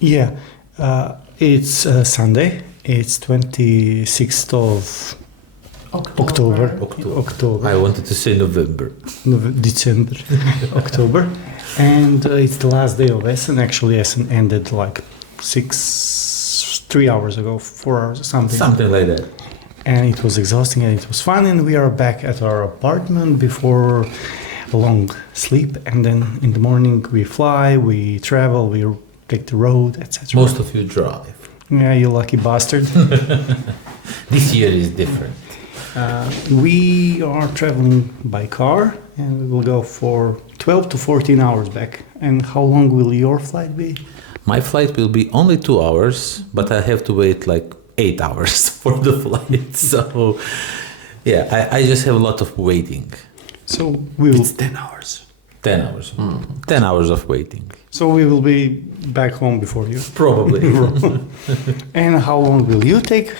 Yeah, it's Sunday. It's 26th of October. I wanted to say November. December, October. And it's the last day of Essen. Actually, Essen ended like 3 hours ago, 4 hours, something. Something like that. And it was exhausting and it was fun. And we are back at our apartment before a long sleep. And then in the morning we fly, we travel, we take the road, etc. Most of you drive. Yeah, you lucky bastard. This year is different. We are traveling by car and we will go for 12 to 14 hours back. And how long will your flight be? My flight will be only 2 hours, but I have to wait like 8 hours for the flight. So, yeah, I just have a lot of waiting. So we will... It's 10 hours. 10 hours. 10 hours of waiting. So we will be back home before you. Probably. And how long will you take?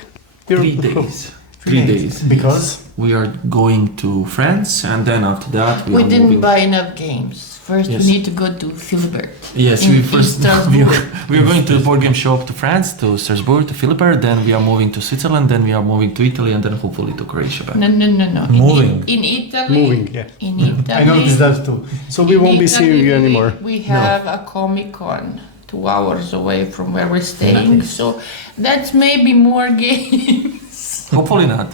3 days. 3 days. Because? We are going to France, and then after that We are didn't moving. buy enough games. First, Yes. we need to go to Philibert. Yes, in Strasbourg. we are going to the board game shop to France, to Strasbourg, to Philibert. Then we are moving to Switzerland. Then we are moving to Italy, and then hopefully to Croatia back. No. Moving. In Italy. Moving, yeah. In Italy. I noticed that too. So we in won't be seeing Italy, you anymore. We have a Comic Con 2 hours away from where we're staying. So that's maybe more games. Hopefully not.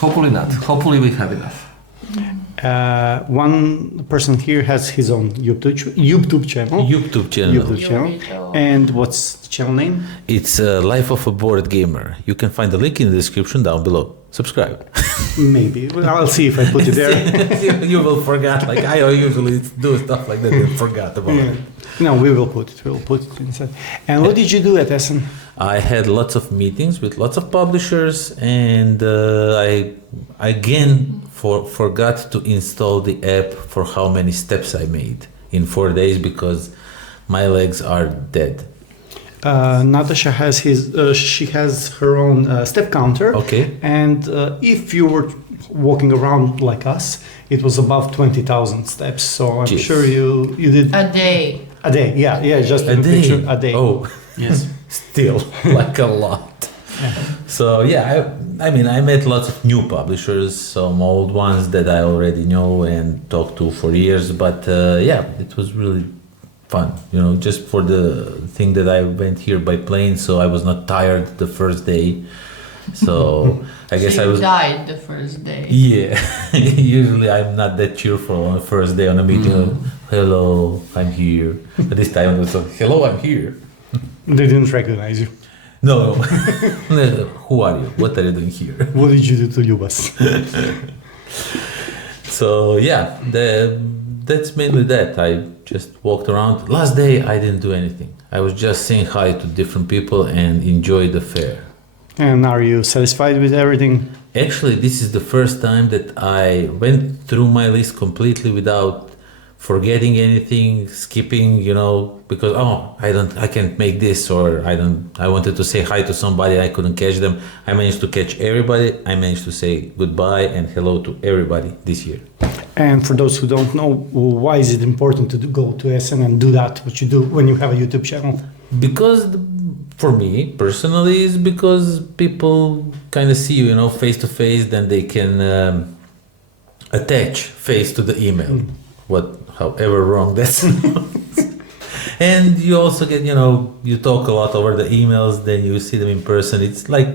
Hopefully not. Hopefully we have enough. One person here has his own YouTube channel. YouTube channel. YouTube channel. And what's the channel name? It's Life of a Board Gamer. You can find the link in the description down below. Subscribe. Maybe. Well, I'll see if I put it there. You will forget. Like I usually do stuff like that and forgot about it. No, we will put it. We'll put it inside. And what did you do at Essen? I had lots of meetings with lots of publishers, and I again forgot to install the app for how many steps I made in 4 days because my legs are dead. Natasha has she has her own step counter. Okay. And if you were walking around like us, it was above 20,000 steps. So I'm Jeez. sure you did A day. a day. Yeah, just A in the day. picture, a day. Oh, Yes. still like a lot. So yeah, I mean, I met lots of new publishers, some old ones that I already know and talked to for years. But yeah, it was really fun, just for the thing that I went here by plane, so I was not tired the first day. So I guess So I you was. died the first day. Yeah, usually I'm not that cheerful on the first day on a meeting. Hello, I'm here. But this time it was like, hello, I'm here. They didn't recognize you. No. Who are you? What are you doing here? What did you do to Ljubas? So yeah, that's mainly that. I just walked around. Last day I didn't do anything. I was just saying hi to different people and enjoy the fair. And are you satisfied with everything? Actually, this is the first time that I went through my list completely without forgetting anything, skipping, because I can't make this, or I wanted to say hi to somebody, I couldn't catch them. I managed to catch everybody. I managed to say goodbye and hello to everybody this year. And for those who don't know, why is it important to go to Essen and do that, what you do when you have a YouTube channel? Because for me personally, is because people kind of see you, face to face, then they can attach face to the email. However wrong that sounds. And you also get, you talk a lot over the emails, then you see them in person. It's like,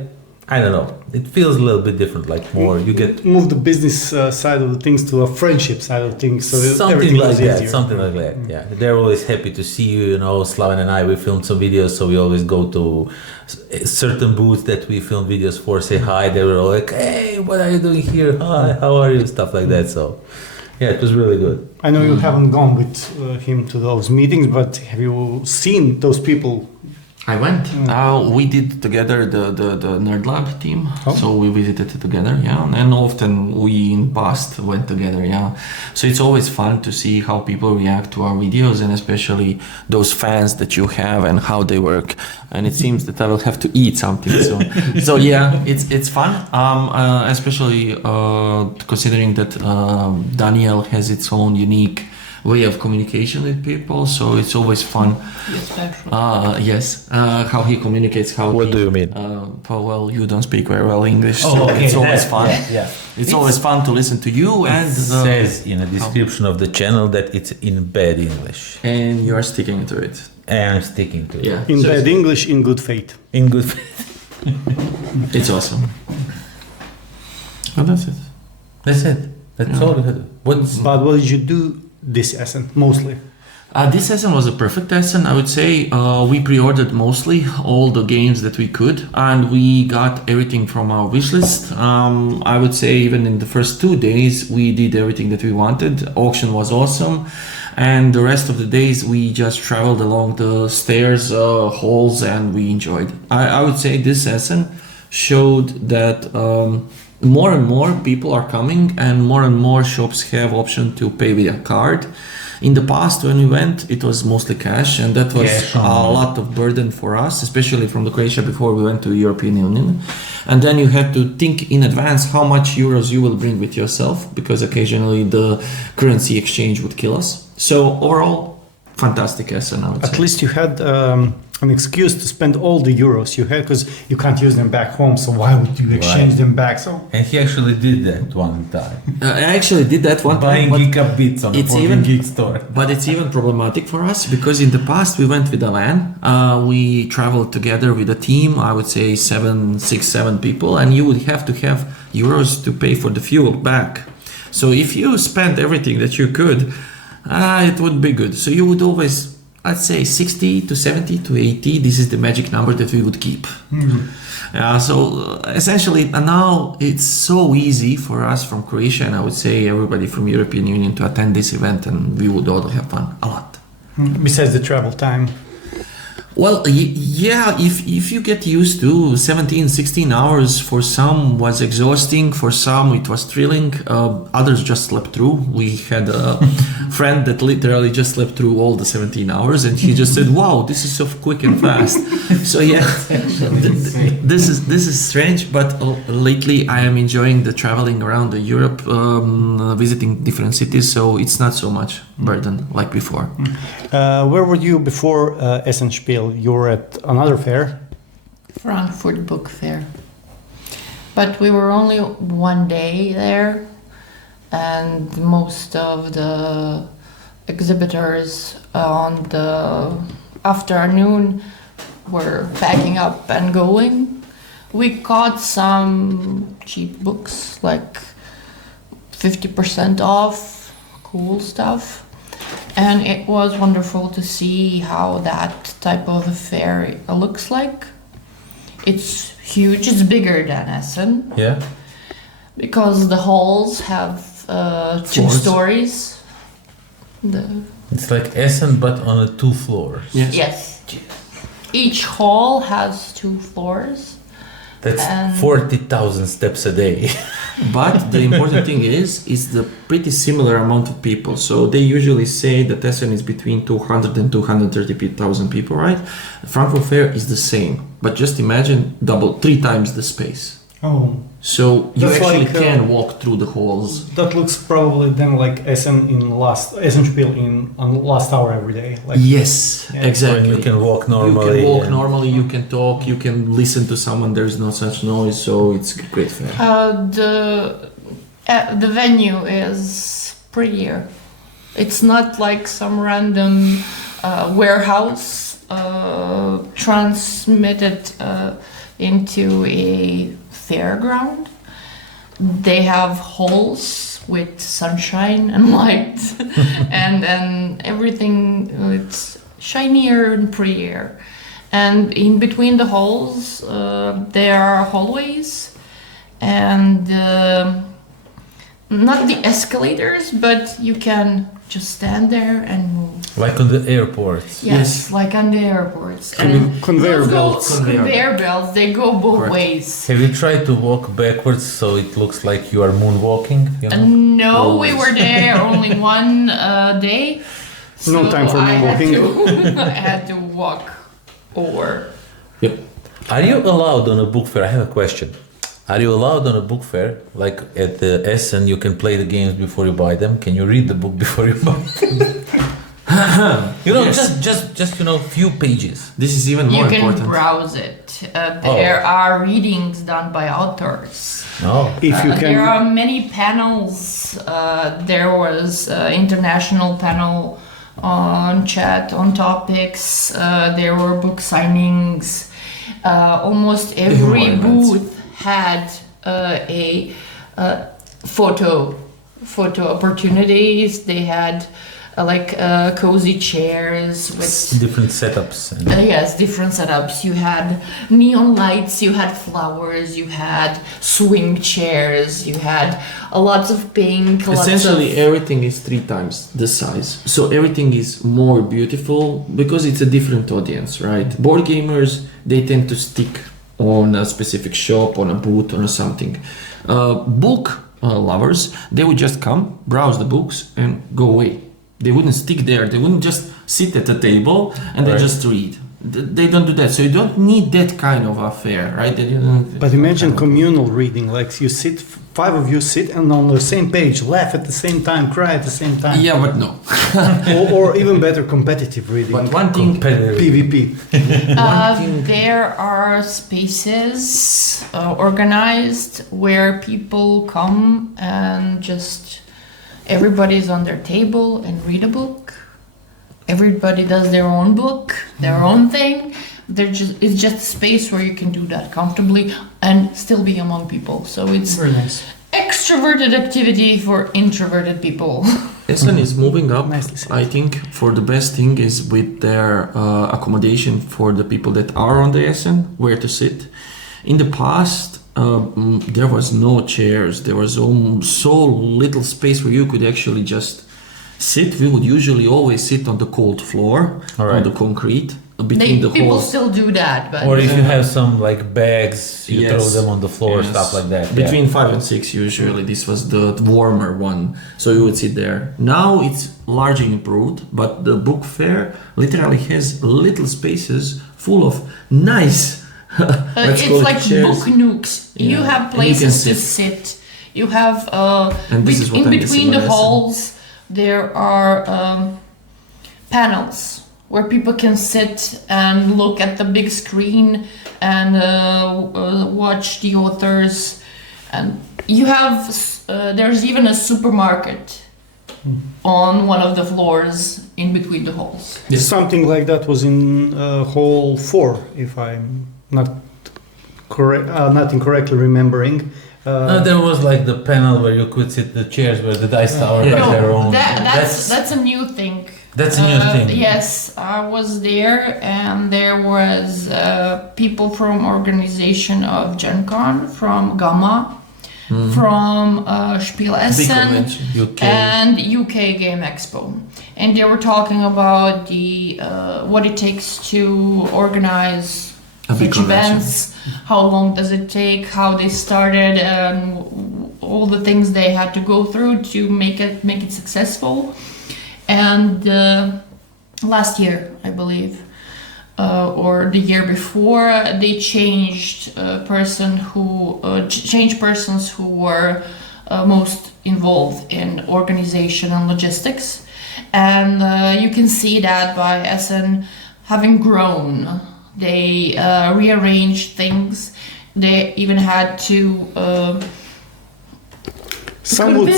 I don't know, it feels a little bit different, like more, you get... Move the business side of the things to a friendship side of things. So something everything like goes that, easier. something like that, yeah. They're always happy to see you, Slaven and I, we filmed some videos, so we always go to certain booths that we film videos for, say hi, they were all like, hey, what are you doing here? Hi, how are you? Stuff like that, so... Yeah, it was really good. I know you haven't gone with him to those meetings, but have you seen those people? I went. We did together the Nerd Lab team. Oh. So we visited together, yeah. And often we in past went together, yeah. So it's always fun to see how people react to our videos, and especially those fans that you have and how they work. And it seems that I will have to eat something soon. So yeah, it's fun. Especially considering that Danijel has its own unique way of communication with people. So it's always fun. Especially. Yes, how he communicates. What do you mean? Well, you don't speak very well English, so it's always fun. Yeah. It's always fun to listen to you, and It says in the description of the channel that it's in bad English. and you are sticking to it. And I'm sticking to it. Yeah, In so bad English, in good faith. In good it's awesome. Oh, that's it. That's it. That's all you had. What's But what did you do this Essen mostly? This season was a perfect season, I would say. We pre-ordered mostly all the games that we could, and we got everything from our wish list. I would say even in the first 2 days, we did everything that we wanted. Auction was awesome, and the rest of the days we just traveled along the stairs, halls, and we enjoyed. I would say this season showed that more and more people are coming, and more shops have option to pay with a card. In the past, when we went, it was mostly cash, and that was Cash a only. lot of burden for us, especially from the Croatia before we went to European Union. And then you had to think in advance how much euros you will bring with yourself, because occasionally the currency exchange would kill us. So overall, fantastic Essen, I would At say. least you had an excuse to spend all the euros you had, because you can't use them back home. So why would you exchange them back? So And he actually did that one time. I actually did that one Buying time, but gigabits on the it's 14 even- gig store. But it's even problematic for us because in the past we went with a van. We traveled together with a team, I would say 7 people, and you would have to have euros to pay for the fuel back. So if you spent everything that you could, it would be good. So you would always, I'd say 60 to 70 to 80, this is the magic number that we would keep. So essentially now it's so easy for us from Croatia, and I would say everybody from European Union, to attend this event, and we would all have fun a lot. besides the travel time, Well, yeah, if you get used to 17, 16 hours, for some was exhausting, for some it was thrilling, others just slept through. We had a friend that literally just slept through all the 17 hours, and he just said, wow, this is so quick and fast. So yeah, this is strange, but lately I am enjoying the traveling around Europe, visiting different cities, so it's not so much burden like before. where were you before Essen Spiel? You were at another fair. Frankfurt Book Fair. But we were only one day there, and most of the exhibitors on the afternoon were packing up and going. We caught some cheap books, like 50% off, cool stuff. And it was wonderful to see how that type of a fair looks like. It's huge, it's bigger than Essen, Yeah. because the halls have 2 Floors. stories. It's like Essen, but on 2 floors. Yes. Yes. Each hall has 2 floors. That's And- 40,000 steps a day. But the important thing is the pretty similar amount of people. So they usually say that Essen is between 200 and 230,000 people, right? Frankfurt Fair is the same, but just imagine 3 times the space. Oh, So you That's actually like, can walk through the halls. that looks probably then like Essen Spiel on last hour every day. Like Yes, Yeah. exactly. You can walk normally. You can walk and- normally, you can talk, you can listen to someone, there's no such noise, so it's a great fair. The venue is prettier. It's not like some random warehouse transmitted into a fairground. They have halls with sunshine and light, and everything. It's shinier and prettier. And in between the halls, there are hallways, and not the escalators, but you can just stand there and move. Like on the airports. Yes, like on the airports. conveyor those belts. Conveyor belts, they go both Correct. ways. Have you tried to walk backwards so it looks like you are moonwalking? You know? No, we Always. were there only one day. No time for I had moonwalking. to- I had to walk over. Yep. Are you allowed on a book fair? I have a question. Are you allowed on a book fair? Like at the Essen, you can play the games before you buy them. Can you read the book before you buy them? Yes. just few pages. This is even You more can important. browse it. There are readings done by authors. No. If you There can, are many panels. There was international panel on chat on topics. There were book signings. Almost every Environments. booth had a photo opportunities. They had cozy chairs with Different setups. And yes, different setups. You had neon lights, you had flowers, you had swing chairs, you had lots of pink. Essentially, lots everything is 3 times the size. So everything is more beautiful because it's a different audience, right? Board gamers, they tend to stick on a specific shop, on a booth, or something. Book lovers, they would just come, browse the books, and go away. They wouldn't stick there. They wouldn't just sit at a table and then Right. just read. They don't do that. So you don't need that kind of affair, right? That you don't- but imagine communal reading, like you sit, 5 of you sit and on the same page, laugh at the same time, cry at the same time. Yeah, but no. or even better, competitive reading. But one thing, competitive. PvP. There are spaces organized where people come and just everybody's on their table and read a book. Everybody does their own book, their own thing. It's just a space where you can do that comfortably and still be among people. So it's Very nice. extroverted activity for introverted people. Essen is moving up. Nicely said. I think for the best thing is with their accommodation for the people that are on the Essen, where to sit. In the past, there was no chairs. There was so little space where you could actually just sit. We would usually always sit on the cold floor, All right. on the concrete, between the People halls. still do that, but Or if you have some like bags, you Yes. throw them on the floor, Yes. stuff like that. Between 5 and 6 usually. This was the warmer one. So you would sit there. Now it's largely improved, but the book fair literally has little spaces full of nice let's call it's it like chairs. book nooks. You Yeah. have And you can places to sit. sit. You have And this is what in I'm between missing the on Essen. halls. There are panels where people can sit and look at the big screen and watch the authors. And you have there's even a supermarket on one of the floors in between the halls. Yes. Something like that was in hall 4, if I'm not not incorrectly remembering. No, there was like the panel where you could sit the chairs where the dice tower Yeah. has their own. That's a new thing. That's a new thing. Yes, I was there, and there was people from organization of Gen Con, from Gamma, from Spiel Big Essen, convention. UK. and UK Game Expo, and they were talking about the what it takes to organize A big such convention. events, how long does it take, how they started, and all the things they had to go through to make it successful. And last year, I believe, or the year before, they changed persons who were most involved in organization and logistics, and you can see that by Essen having grown. They rearranged things. They even had to Some would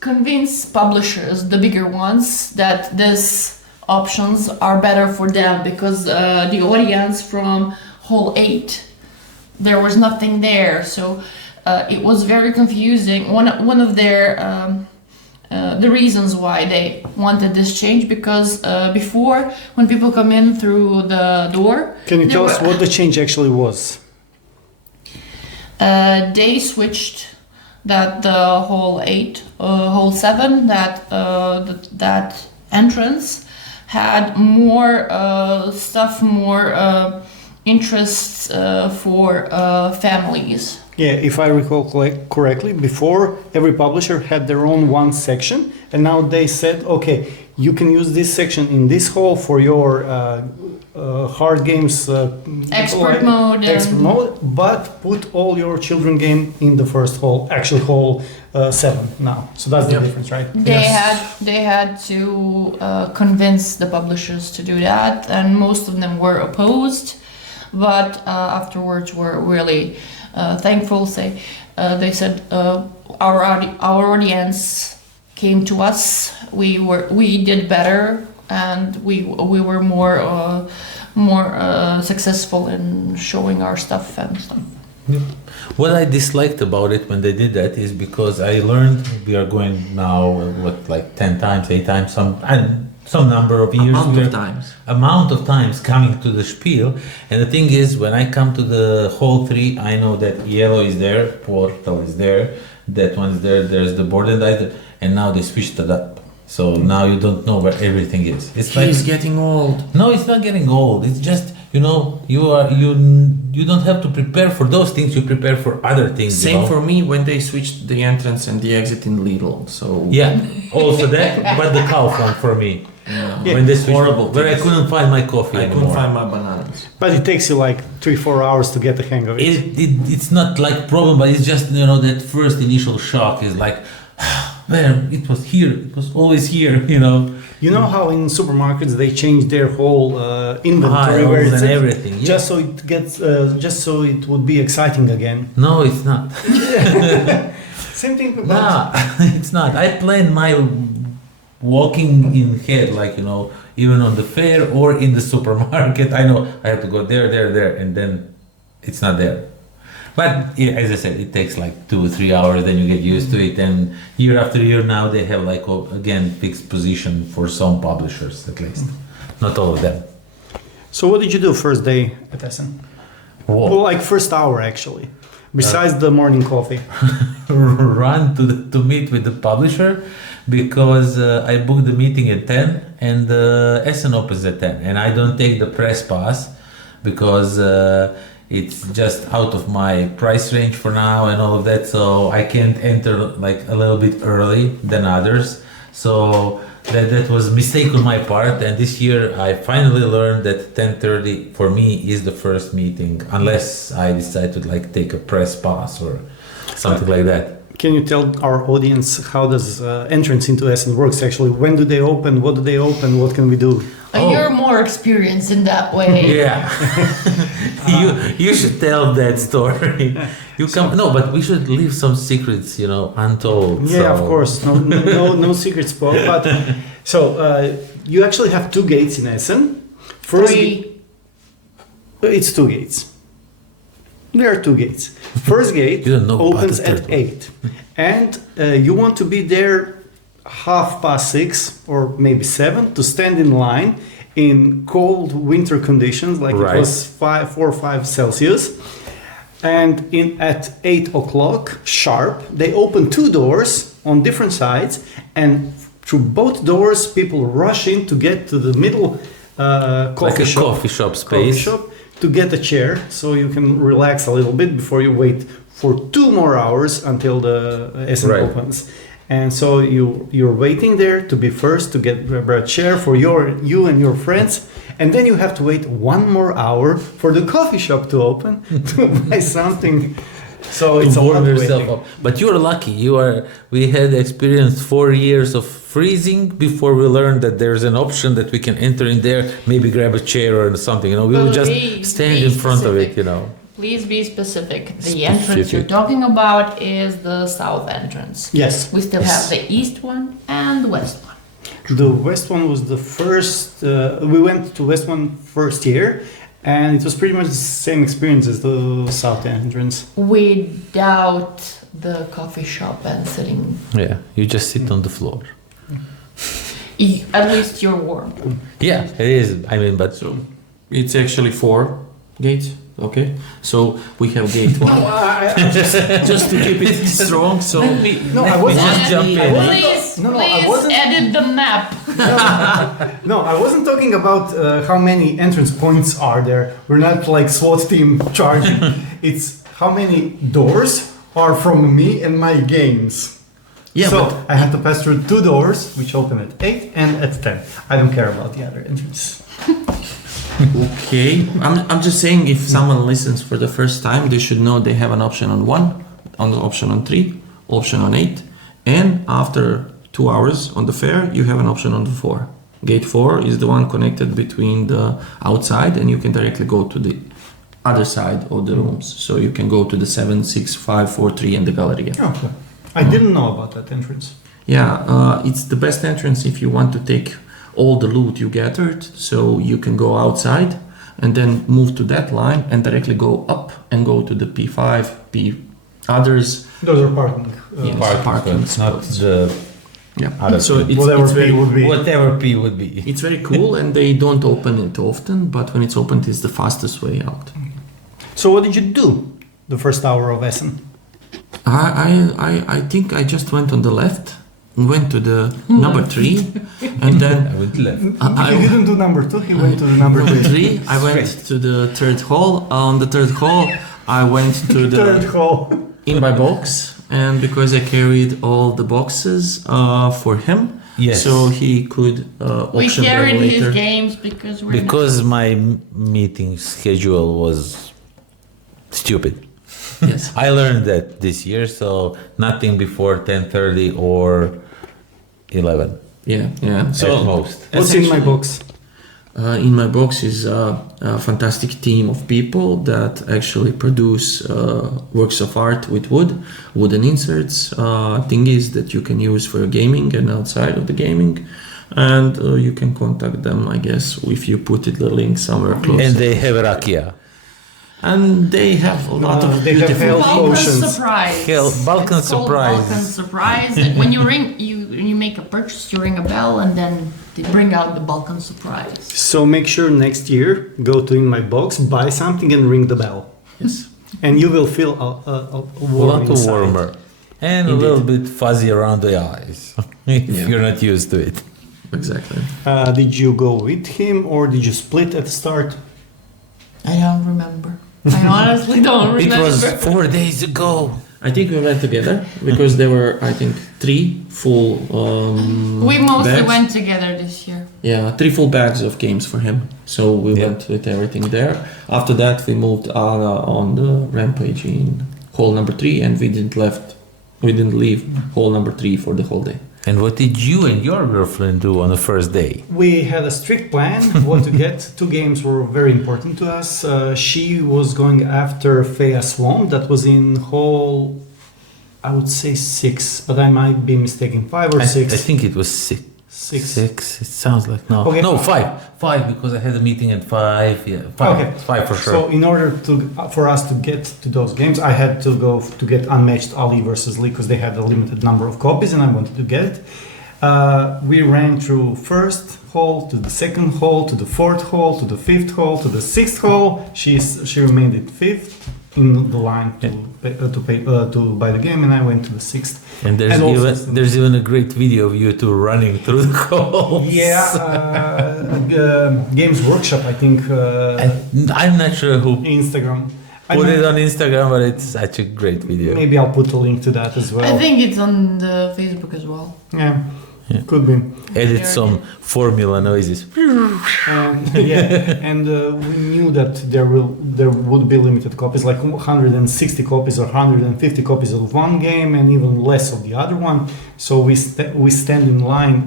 convince publishers, the bigger ones, that these options are better for them because the audience from Hall 8, there was nothing there. So it was very confusing. One of their the reasons why they wanted this change, because before, when people come in through the door, Can you there tell us were- what the change actually was? they switched that the Hall 8, Hall 7, that entrance had more stuff, more interests for families. Yeah, if I recall correctly, before every publisher had their own one section, and now they said, okay, you can use this section in this hall for your hard games, Expert mode. expert mode, but put all your children game in the first hall, actually hall 7 now. So that's the Yep. difference, right? They had to convince the publishers to do that, and most of them were opposed, but afterwards were really thankful. They said our audience came to us. We did better, and we were more successful in showing our stuff and stuff. What I disliked about it when they did that is because I learned we are going now like 10 times, 8 times, some number of years. Amount of times coming to the Spiel, and the thing is, when I come to the hall 3, I know that yellow is there, portal is there, that one's there, there's the board and now they switched it up. So now you don't know where everything is. It's He's getting old. No, it's not getting old. It's just you don't have to prepare for those things. You prepare for other things. Same for me when they switched the entrance and the exit in Lidl. So yeah, also that, but the Kaufland for me. Yeah. When they switched, Horrible where I things. couldn't find my coffee I anymore. couldn't find my bananas. But it takes you like 3-4 hours to get the hang of it. It's not like problem, but it's just that first initial shock is like, man, it was here. It was always here. You know how in supermarkets they change their whole inventory where Aisles it's and everything. Yeah. just so it would be exciting again. No, it's not. Same thing about Nah, it's not. I plan my walking in head, like even on the fair or in the supermarket. I know I have to go there, and then it's not there. But yeah, as I said, it takes like 2 or 3 hours. Then you get used to it, and year after year now they have like again fixed position for some publishers at least, not all of them. So what did you do first day at Essen? Whoa. Well, like first hour actually, besides the morning coffee. Run to meet with the publisher because I booked the meeting at 10 and Essen opens at 10 and I don't take the press pass because it's just out of my price range for now and all of that, so I can't enter like a little bit early than others. So that was a mistake on my part, and this year I finally learned that 10:30 for me is the first meeting unless I decide to like take a press pass or something like that. Can you tell our audience how does entrance into Essen works actually? When do they open? What do they open? What can we do? You're more experienced in that way. Yeah. you should tell that story. You come no, but we should leave some secrets, untold. Yeah, so. of course. No secret spot. But so you actually have 2 gates in Essen. First, 3. It's 2 gates. There are 2 gates. First gate You don't know about opens the at third one. 8, and you want to be there 6:30 or maybe 7 to stand in line in cold winter conditions, like Right. it was 4 or 5 Celsius. And at 8 o'clock sharp, they open 2 doors on different sides, and through both doors, people rush in to get to the middle Like a coffee shop space. to get a chair, so you can relax a little bit before you wait for 2 more hours until the Essen Right. opens. And so you're waiting there to be first to get a chair for you and your friends, and then you have to wait 1 more hour for the coffee shop to open to buy something. So it's to a lot warm of yourself waiting. up. But you're lucky. We had experienced 4 years of freezing before we learned that there's an option that we can enter in there, maybe grab a chair or something. We would just stand in front of it. Please be specific. The entrance you're talking about is the south entrance. Yes. We still have the east one and the west one. The west one was the first. We went to west one first year, and it was pretty much the same experience as the south entrance. Without the coffee shop and sitting. Yeah, you just sit on the floor. At least you're warm. Yeah, it is. But So it's actually 4 gates. Okay, so we have gate 1 just to keep it strong. So I wasn't. just jump in. Please, No, I please wasn't- edit the map. No, I wasn't talking about how many entrance points are there. We're not like SWAT team charging. It's how many doors are from me and my games. Yeah, so but I had to pass through 2 doors, which open at 8 and at 10. I don't care about the other entrance. Okay, I'm just saying if someone listens for the first time, they should know they have an option on 1, on the option on 3, option on 8, and after 2 hours on the fair, you have an option on the 4. Gate 4 is the one connected between the outside, and you can directly go to the other side of the rooms. So you can go to the 7, 6, 5, 4, 3 and the gallery. Okay. I didn't know about that entrance. Yeah, it's the best entrance if you want to take all the loot you gathered, so you can go outside and then move to that line and directly go up and go to the P5, P others. Those are parking. Yes. Parking It's not the Yeah. other So thing. Whatever very, P would be. Whatever P would be. it's very cool, and they don't open it often, but when it's opened, it's the fastest way out. So what did you do the first hour of Essen? I think I just went on the left, went to the number 3, and then I went left. He didn't do number 2, he went to the number 3. 3. I went to the 3rd hall. On the 3rd hall, I went to Third the hall. in my box, and because I carried all the boxes for him, Yes. so he could We auction them carried his later. games because we're Because my meeting schedule was stupid. Yes. I learned that this year, so nothing before 10:30 or 11 Yeah, yeah. at So most. What's in my box? in my box is a fantastic team of people that actually produce works of art with wood, wooden inserts, thingies that you can use for gaming and outside of the gaming. And you can contact them, I guess, if you put it, the link somewhere close. And they have rakia. And they have a lot of they have beautiful health Balkan potions. surprise. Balkan It's called surprise. Balkan surprise. And when you ring, you make a purchase, you ring a bell, and then they bring out the Balkan surprise. So make sure next year, go to In My Box, buy something and ring the bell. Yes. And you will feel a A warm lot inside. warmer. And Indeed. a little bit fuzzy around the eyes. If Yeah. you're not used to it. Exactly. Did you go with him or did you split at the start? I don't remember. I honestly don't It remember. was 4 days ago. I think we went together because there were, I think, 3 full We mostly bags. went together this year. Yeah, 3 full bags of games for him. So we Yeah. went with everything there. After that, we moved on the rampage in hall number 3, and we didn't leave hall number 3 for the whole day. And what did you and your girlfriend do on the first day? We had a strict plan what to get. 2 games were very important to us. She was going after Fea Swamp, that was in hall, I would say 6, but I might be mistaken, 5 or 6. I think it was 6. 6. 6. It sounds like no. Okay. No, 5. 5 because I had a meeting at 5. Yeah, 5. Okay. 5 for sure. So in order for us to get to those games, I had to go to get Unmatched Ali versus Lee because they had a limited number of copies and I wanted to get it. We ran through first hall to the second hall to the 4th hall to the 5th hall to the 6th hall. She remained at 5th in the line to buy the game, and I went to the 6th. And there's even a great video of you two running through the halls. Games Workshop, I think. I'm not sure who Instagram. put it on Instagram, but it's such a great video. Maybe I'll put a link to that as well. I think it's on the Facebook as well. Yeah, Yeah. could be. Edit some formula noises. And we knew that there would be limited copies, like 160 copies or 150 copies of one game, and even less of the other one. So we stand in line,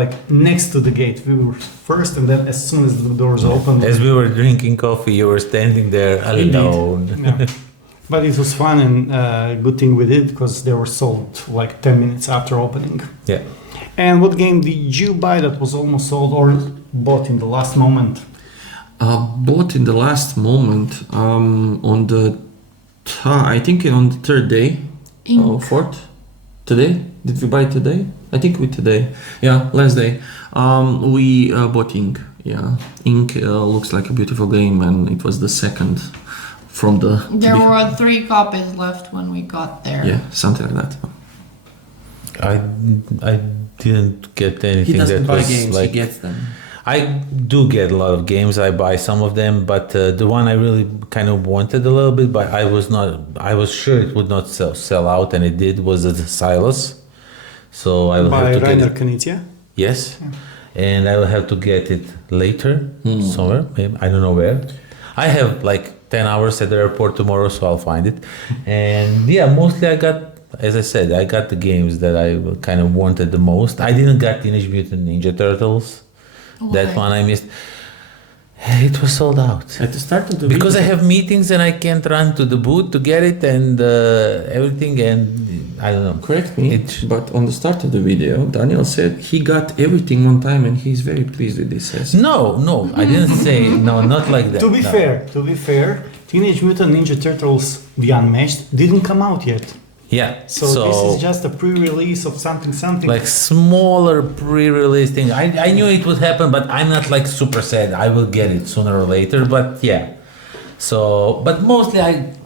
like next to the gate. We were first, and then as soon as the doors opened, As we were drinking coffee, you were standing there alone. yeah. But it was fun, and good thing we did because they were sold like 10 minutes after opening. Yeah. And what game did you buy that was almost sold or bought in the last moment? Bought in the last moment on the, I think on the 3rd day, or 4th, today. Did we buy today? I think today. Yeah, last day. We bought Ink. Yeah, Ink looks like a beautiful game, and it was the second from the. There were 3 copies left when we got there. Yeah, something like that. I didn't get anything that was like. he gets them. I do get a lot of games. I buy some of them, but the one I really kind of wanted a little bit, but I was sure it would not sell out, and it did. Was the Silos, so I will By have to get Rainer it. Knizia. Yes, and I will have to get it later somewhere. Maybe I don't know where. I have like 10 hours at the airport tomorrow, so I'll find it. And yeah, mostly I got, as I said, I got the games that I kind of wanted the most. I didn't get Teenage Mutant Ninja Turtles. That one I missed. It was sold out. At the start of the Because video, I have meetings and I can't run to the booth to get it and everything, and I don't know. correct me, but on the start of the video, Daniel said he got everything on time and he's very pleased with this. Yes. No, I didn't say, no, not like that. To be no. fair, Teenage Mutant Ninja Turtles: The Unmatched didn't come out yet. Yeah, So this is just a pre-release of something. like smaller pre-release thing. I knew it would happen, but I'm not like super sad. I will get it sooner or later, but yeah. So, but mostly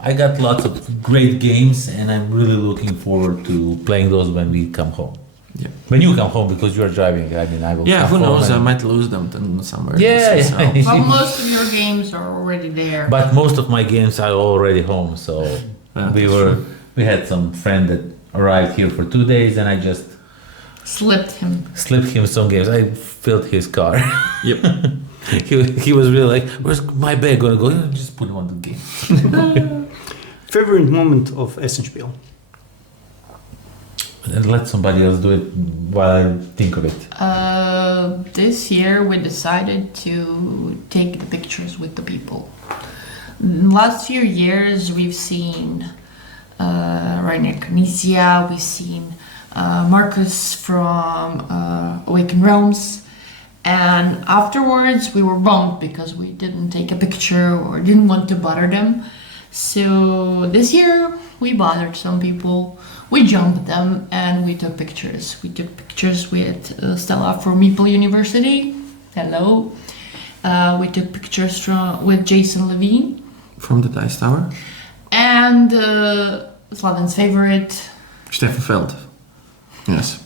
I got lots of great games and I'm really looking forward to playing those when we come home. Yeah. When you come home, because you are driving, I mean, I will Yeah, come who home knows? I and- might lose them then somewhere. Yeah, So- yeah. But most of your games are already there. But most of my games are already home, so Yeah, we that's were true. we had some friend that arrived here for 2 days, and I just Slipped him. slipped him some games. I filled his car. Yep. he was really like, "Where's my bag gonna go?" Just put him on the game. Favorite moment of Essen Spiel? And let somebody else do it while I think of it. This year we decided to take the pictures with the people. Last few years we've seen Rainer Knizia, we've seen Marcus from Awakened Realms, and afterwards we were bummed because we didn't take a picture or didn't want to bother them. So this year we bothered some people, we jumped them and we took pictures. We took pictures with Stella from Meeple University. Hello. We took pictures with Jason Levine. From the Dice Tower. And Slaven's favorite. Stefan Feld. Yes.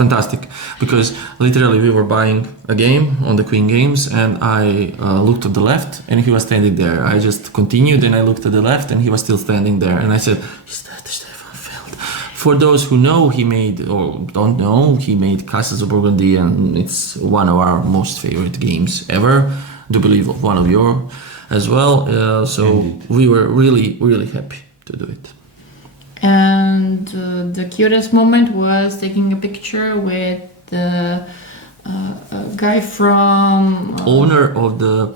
Fantastic. Because literally we were buying a game on the Queen Games and I looked to the left and he was standing there. I just continued and I looked to the left and he was still standing there. And I said, is that Stefan Feld? For those who know, he made, or don't know, he made Castles of Burgundy and it's one of our most favorite games ever. Do believe one of your as well. So Indeed. we were really, really happy to do it. And the cutest moment was taking a picture with the guy from Owner of the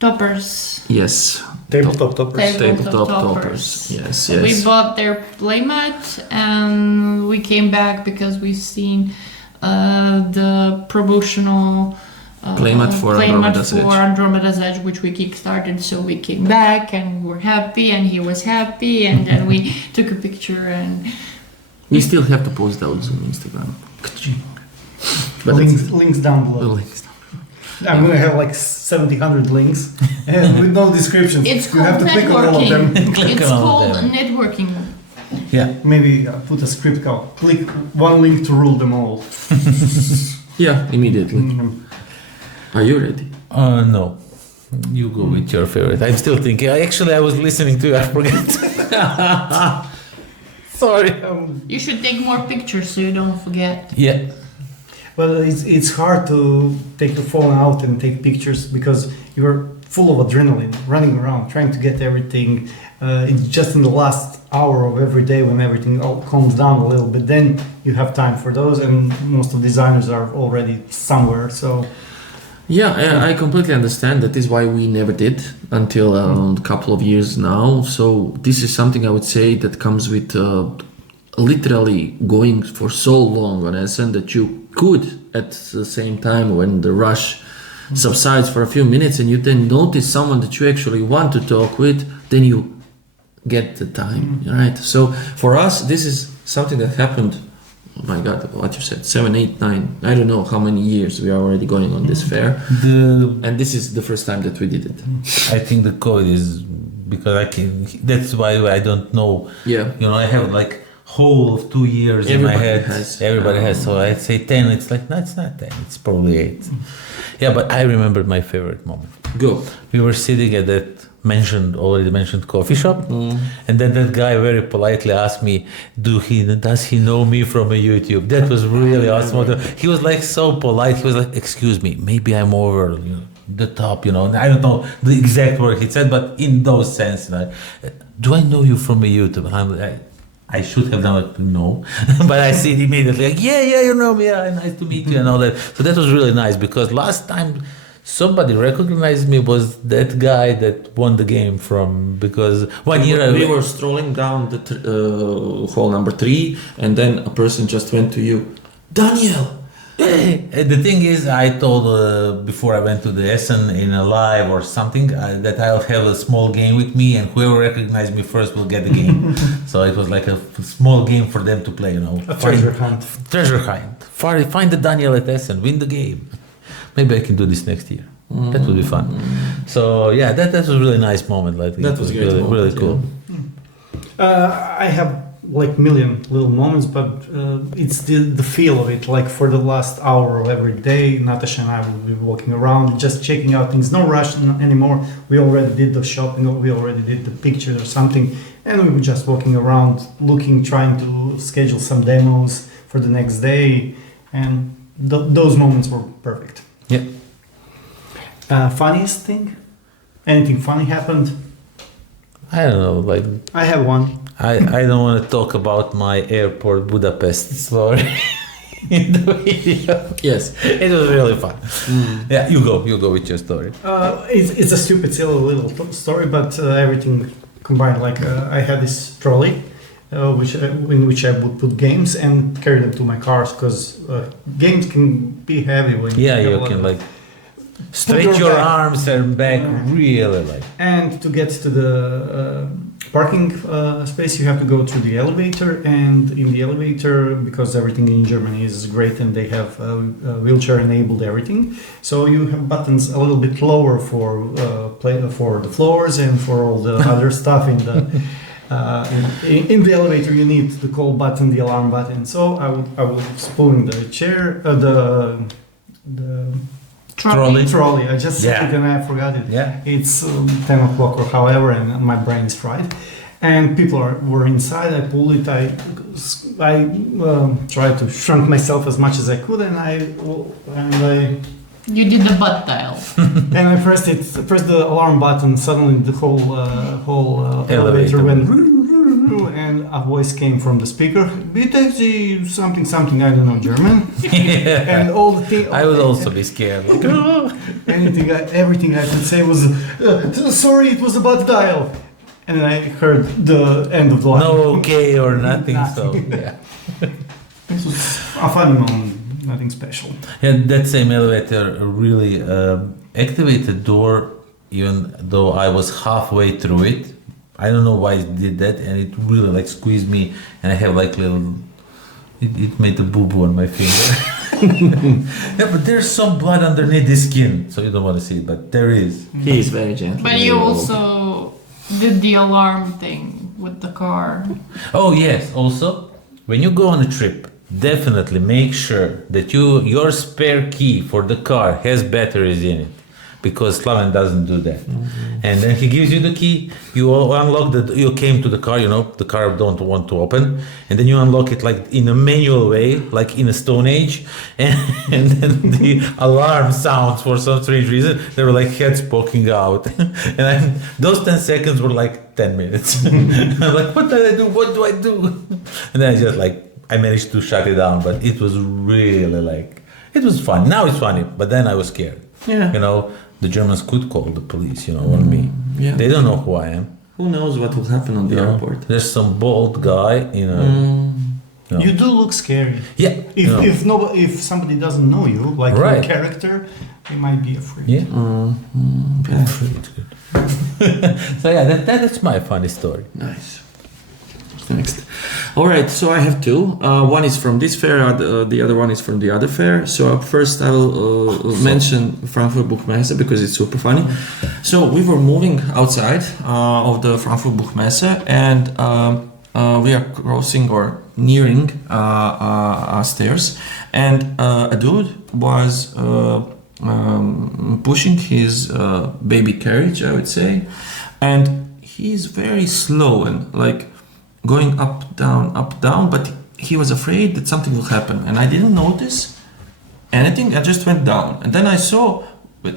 Toppers. yes, Tabletop Toppers. tabletop Toppers. toppers. Yes, We yes. bought their playmat and we came back because we've seen the promotional Playmat for Andromeda's Edge. Andromeda's Edge, which we kickstarted. So we came back and we were happy, and he was happy, and then we took a picture. And We still have to post those on Instagram. But Links down the below. links. I'm gonna have like 700 links and with no descriptions. it's You called have to click on all of them. networking. Click It's on all of called them. networking. Yeah. Maybe put a script out. Click one link to rule them all. Yeah, immediately. Mm. Are you ready? No. You go with your favorite. I'm still thinking. Actually, I was listening to you. I forgot. Sorry. You should take more pictures so you don't forget. Yeah. Well, it's hard to take the phone out and take pictures because you're full of adrenaline, running around, trying to get everything. It's just in the last hour of every day when everything all calms down a little bit. Then you have time for those, and most of the designers are already somewhere. So Yeah, I completely understand. That is why we never did until a couple of years now. So this is something I would say that comes with literally going for so long on Essen that you could at the same time when the rush subsides for a few minutes and you then notice someone that you actually want to talk with, then you get the time, right? So for us, this is something that happened. Oh my God, what you said, 7, 8, 9, I don't know how many years we are already going on this fair. And this is the first time that we did it. I think the code is because I can. That's why I don't know. Yeah. You know, I have like whole of 2 years in my Everybody head. has. Everybody has. So I'd say 10. It's like no, it's not 10. It's probably 8. Yeah, but I remembered my favorite moment. Go. We were sitting at that already mentioned coffee shop, and then that guy very politely asked me, does he know me from a YouTube? That was really awesome. He was like so polite. He was like, excuse me, maybe I'm over the top, and I don't know the exact word he said, but in those sense, do I know you from a YouTube? And I should have done it, no, but I see it immediately, like, yeah, you know me, yeah, nice to meet you and all that. So that was really nice, because last time somebody recognized me was that guy that won the game because 1 year we were strolling down the hall number 3, and then a person just went to you, Daniel. And the thing is, I told before I went to the Essen in a live or something that I'll have a small game with me, and whoever recognizes me first will get the game. So it was like a small game for them to play, A treasure hunt. Treasure hunt. Find the Daniel at Essen, win the game. Maybe I can do this next year. That would be fun. So yeah, that was a really nice moment. Like that was really, really cool. I have like million little moments, but it's the feel of it. Like for the last hour of every day, Natasha and I will be walking around, just checking out things. No rush anymore. We already did the shopping, or we already did the pictures or something, and we were just walking around, looking, trying to schedule some demos for the next day, and those moments were perfect. Yeah. Funniest thing? Anything funny happened? I don't know, like I have one. I don't want to talk about my airport Budapest story in the video. Yes. It was really fun. Yeah, you go with your story. It's a stupid, silly little story, but everything combined. Like I had this trolley, in which I would put games and carry them to my cars, because games can be heavy when You can like stretch your arms and back really like. And to get to the parking space, you have to go through the elevator, and in the elevator, because everything in Germany is great and they have wheelchair enabled everything, so you have buttons a little bit lower for the floors and for all the other stuff in the in the elevator. You need the call button, the alarm button. So I would spoon the chair, the trolley. I just said it and I forgot it. Yeah. It's 10 o'clock or however, and my brain is fried. And people were inside. I pulled it. I tried to shrunk myself as much as I could, and I You did the butt dial. and I pressed the alarm button. Suddenly, the whole elevator went, and a voice came from the speaker. Bitte something. I don't know German. And all the thing. I would also be scared. Like, everything I could say was, sorry, it was about dial. And I heard the end of the line. no okay or nothing. So yeah. This was a funny moment, nothing special. Yeah, that same elevator really activated the door, even though I was halfway through it. I don't know why it did that, and it really like squeezed me, and I have like little. It made a boo boo on my finger. Yeah, but there's some blood underneath the skin, so you don't want to see it, but there is. He is very gentle. But you also did the alarm thing with the car. Oh yes, also when you go on a trip, definitely make sure that your spare key for the car has batteries in it, because Slaven doesn't do that. And then he gives you the key, you unlock you came to the car, the car don't want to open, and then you unlock it like in a manual way, like in a Stone Age, and then the alarm sounds for some strange reason. There were like heads poking out, and those 10 seconds were like 10 minutes. I'm like, what did I do? What do I do? And then I managed to shut it down, but it was really it was fun. Now it's funny, but then I was scared. Yeah. The Germans could call the police, on me. Yeah. They don't know who I am. Who knows what will happen on the airport? There's some bald guy, You do look scary. Yeah. If somebody doesn't know you, like your character, they might be afraid. Yeah. Okay. It's good. So yeah, that's my funny story. Nice. What's next? All right, so I have two. One is from this fair, the other one is from the other fair. So first I will mention Frankfurt Buchmesse because it's super funny. So we were moving outside of the Frankfurt Buchmesse, and we are crossing or nearing stairs, and a dude was pushing his baby carriage, I would say, and he's very slow and like going up, down, but he was afraid that something will happen, and I didn't notice anything. I just went down, and then I saw with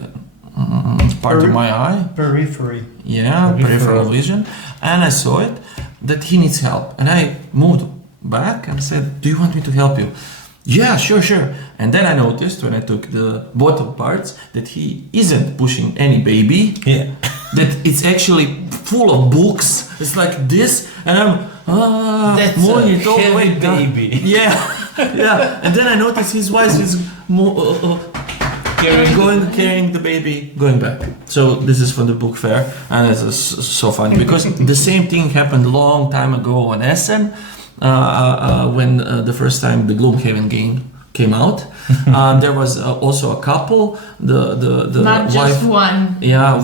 part of my eye, Periphery. peripheral vision, and I saw it that he needs help, and I moved back and said, "Do you want me to help you?" Yeah, sure. And then I noticed when I took the bottom parts that he isn't pushing any baby. Yeah. That it's actually full of books. It's like this, and I'm That's moving a it all the way heavy down. baby. Yeah. And then I noticed his wife is carrying the baby, going back. So this is from the book fair, and it's so funny because the same thing happened a long time ago in Essen. When the first time the Gloomhaven game came out, there was also a couple. The Not wife, just one.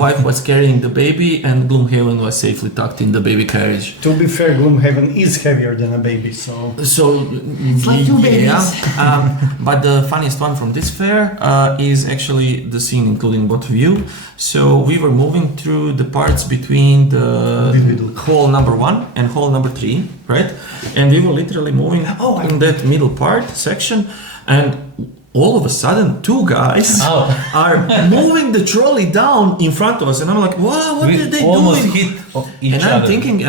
wife was carrying the baby, and Gloomhaven was safely tucked in the baby carriage. To be fair, Gloomhaven is heavier than a baby, so So It's like two babies. But the funniest one from this fair is actually the scene including both of you. So we were moving through the parts between the Individual. hall number 1 and hall number 3, right? And we were literally moving in that middle part section, and all of a sudden 2 guys are moving the trolley down in front of us, and I'm like, wow, what are they almost doing? hit each And other.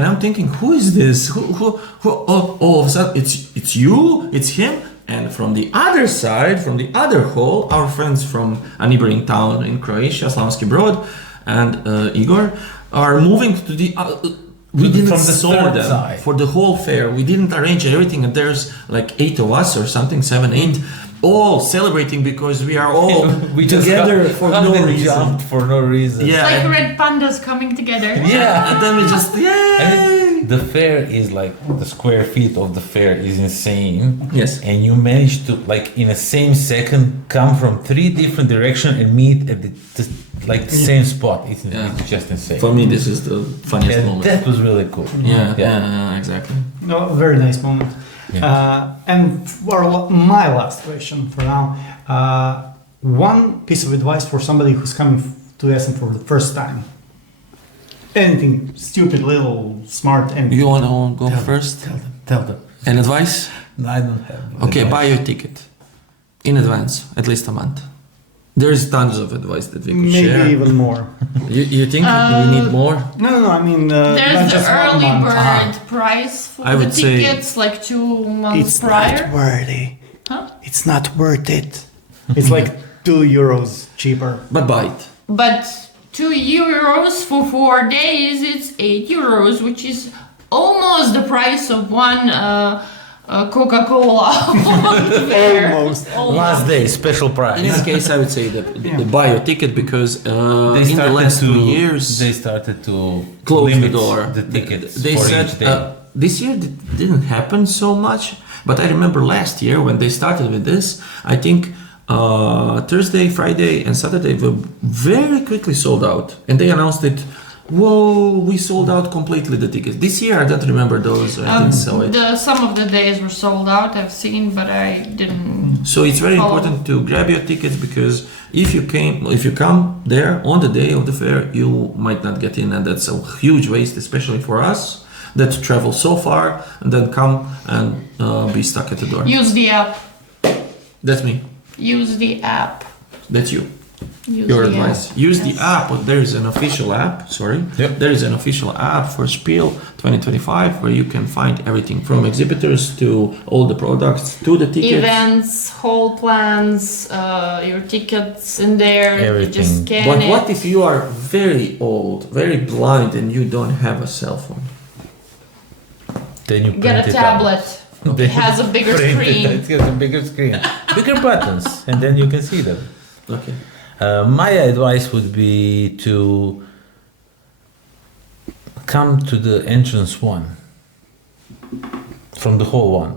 I'm thinking, who is this? Who all of a sudden, it's you, it's him. And from the other side, from the other hall, our friends from a neighboring town in Croatia, Slavonski Brod, and Igor, are moving to the... we didn't from the saw third them side. for the whole fair. We didn't arrange everything, and there's like 8 of us or something, 7, 8, all celebrating because we are all together for no reason. Jumped for no reason. Yeah, Like and- red pandas coming together. Yeah. and then we just yay! The fair is like the square feet of the fair is insane. Yes. And you manage to like in a same second come from 3 different directions and meet at the same spot. It's just insane. For me, this is the funniest And moment. that was really cool. Yeah, exactly. no, very nice moment. And for my last question for now, one piece of advice for somebody who's coming to Essen for the first time. Anything stupid, little, smart, anything. You want to go first? Tell them. An advice? No, I don't have. Okay, advice. buy your ticket in advance, at least a month. There is tons of advice that we could Maybe share. even more. You think we need more? No, I mean, not There's the just 1 early month. bird price for I the would say tickets, like 2 months It's prior. not worthy. Huh? It's not worth it. It's like €2 cheaper. But buy it. But €2 for 4 days, it's €8, which is almost the price of one Coca-Cola. Almost. Last day, special In price. any case, I would say that buy your ticket because They in the started last to 2 years they started to close the limit door. the tickets They for said each day. this year it didn't happen so much, but I remember last year when they started with this. I think Thursday, Friday, and Saturday were very quickly sold out, and they announced it. Whoa, we sold out completely the tickets. This year I don't remember those. I didn't sell it. Some of the days were sold out, I've seen, but I didn't. So it's very important to grab your tickets because if you come there on the day of the fair, you might not get in, and that's a huge waste, especially for us that travel so far and then come and be stuck at the door. Use the app. That's me. Use the app. That's you. Use Your the advice. app. Use Yes. the app. There is an official app. Sorry. Yep. There is an official app for Spiel 2025 where you can find everything from exhibitors to all the products to the tickets. Events, whole plans, your tickets in there. Everything. You just scan But it. what if you are very old, very blind, and you don't have a cell phone? Then you print Get a it tablet. out. It has a bigger Print screen. It has a bigger screen, bigger buttons, and then you can see them. Okay. My advice would be to come to the entrance one from the whole one.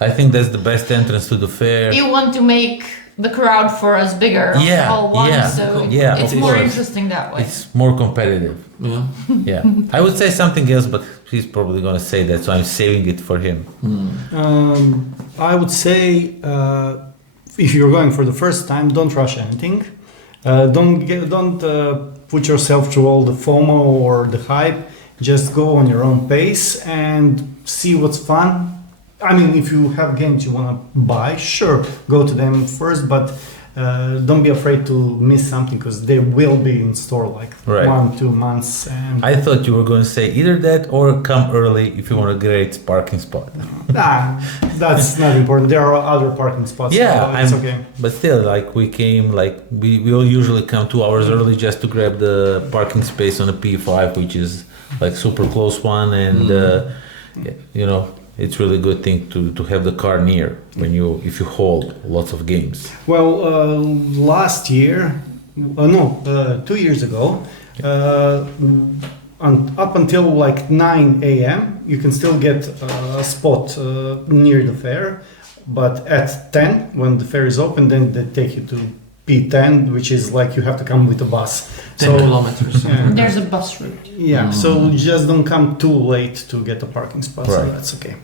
I think that's the best entrance to the fair. You want to make the crowd for us bigger. on the Yeah, whole one, yeah, so yeah, it's of more course. interesting that way. It's more competitive. Yeah. Yeah, I would say something else, but he's probably gonna say that, so I'm saving it for him. I would say if you're going for the first time, don't rush anything. Don't put yourself through all the FOMO or the hype. Just go on your own pace and see what's fun. I mean, if you have games you want to buy, sure, go to them first, but don't be afraid to miss something because they will be in store like Right. 1-2 months. And I thought you were going to say either that or come early if you want a great parking spot. that's not important. There are other parking spots. Yeah, so it's okay. But still, like we came, like we all usually come 2 hours early just to grab the parking space on a P5, which is like super close one, and you know, it's really good thing to have the car near when if you hold lots of games. Well, last year, 2 years ago, up until like 9 a.m., you can still get a spot near the fair, but at 10, when the fair is open, then they take you to P10, which is like you have to come with a bus. 10 kilometers. Yeah. There's a bus route. Yeah, so just don't come too late to get a parking spot, so Right. that's okay.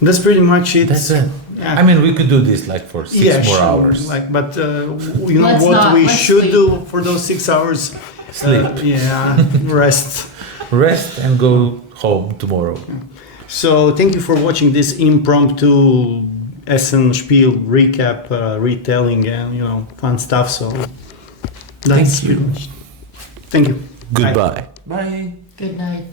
That's pretty much it. That's it. Yeah. I mean, we could do this like for 6 more hours. Like, but you know Let's what not. we Let's should sleep. do for those 6 hours? Sleep, Rest. rest, and go home tomorrow. So thank you for watching this impromptu Essen Spiel recap, retelling, and fun stuff. So that's Thank you. pretty much. Thank you. Bye. Goodbye. Bye. Good night.